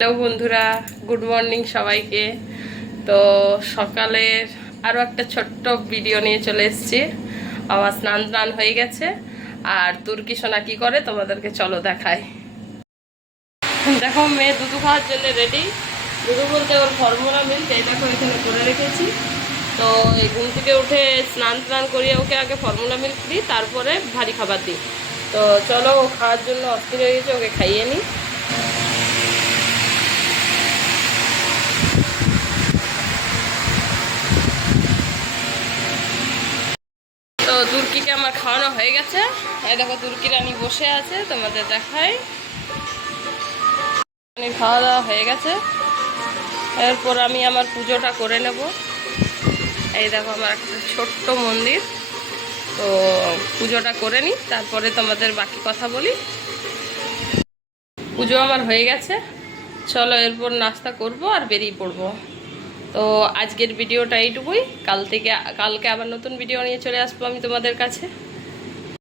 Hello বন্ধুরা, good morning সবাইকে। তো সকালের আরও একটা ছোট্ট ভিডিও নিয়ে চলে এসেছি। আমার স্নান টান হয়ে গেছে, আর তুর্কি সোনা কি করে তোমাদেরকে চলো দেখাই। দেখো, মেয়ে দুধু খাওয়ার জন্য রেডি। দুধু বলতে ওর ফর্মুলা মিল্ক, এই দেখো এখানে করে রেখেছি। তো এই ঘুম থেকে উঠে স্নান টান করিয়ে ওকে আগে ফর্মুলা মিল্ক দিই, তারপরে ভারী খাবার দিই। তো চলো, ও খাওয়ার জন্য অস্থির হয়ে গেছে, ওকে খাইয়ে নিই। তো তুর্কিকে আমার খাওয়ানো হয়ে গেছে। এই দেখো তুর্কি রানী বসে আছে, তোমাদের দেখাই। রানীর খাওয়া দাওয়া হয়ে গেছে। এরপর আমি আমার পুজোটা করে নেব। এই দেখো আমার একটা ছোট্ট মন্দির। তো পুজোটা করে নিই, তারপরে তোমাদের বাকি কথা বলি। পুজো আমার হয়ে গেছে, চলো এরপর নাস্তা করব আর বেরিয়ে পড়বো। তো আজকের ভিডিওটা এইটুকুই। কালকে আবার নতুন ভিডিও নিয়ে চলে আসবো আমি তোমাদের কাছে।